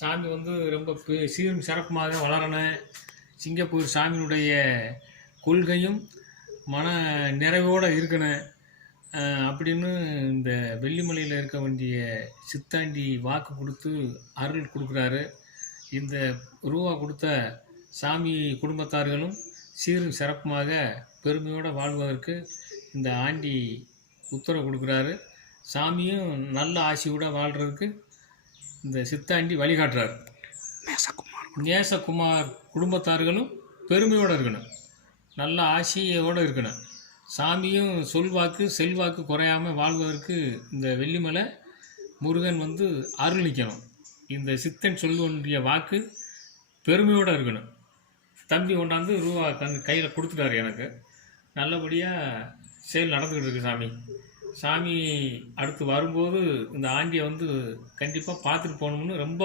சாமி வந்து ரொம்ப சீரும் சிறப்புமாக வளரணும். சிங்கப்பூர் சாமியினுடைய கொள்கையும் மன நிறைவோடு இருக்கணும் அப்படின்னு இந்த வெள்ளிமலையில் இருக்க வேண்டிய சித்தாண்டி வாக்கு கொடுத்து அருள் கொடுக்குறாரு. இந்த ரூபா கொடுத்த சாமி குடும்பத்தார்களும் சீரும் சிறப்புமாக பெருமையோடு வாழ்வதற்கு இந்த ஆண்டி உத்தரவு கொடுக்குறாரு. சாமியும் நல்ல ஆசியோட வாழ்கிறதுக்கு இந்த சித்தாண்டி வழிகாட்டுறாரு. நேசகுமார் குடும்பத்தார்களும் பெருமையோடு இருக்கணும், நல்ல ஆசியோடு இருக்கணும். சாமியும் சொல்வாக்கு செல்வாக்கு குறையாமல் வாழ்வதற்கு இந்த வெள்ளிமலை முருகன் வந்து அருளிக்கணும். இந்த சித்தன் சொல்ல வேண்டிய வாக்கு பெருமையோடு இருக்கணும். தம்பி கொண்டாந்து ரூபா கையில் கொடுத்துட்டாரு. எனக்கு நல்லபடியாக செயல் நடந்துக்கிட்டு இருக்கு. சாமி அடுத்து வரும்போது இந்த ஆண்டியை வந்து கண்டிப்பாக பார்த்துட்டு போகணும்னு ரொம்ப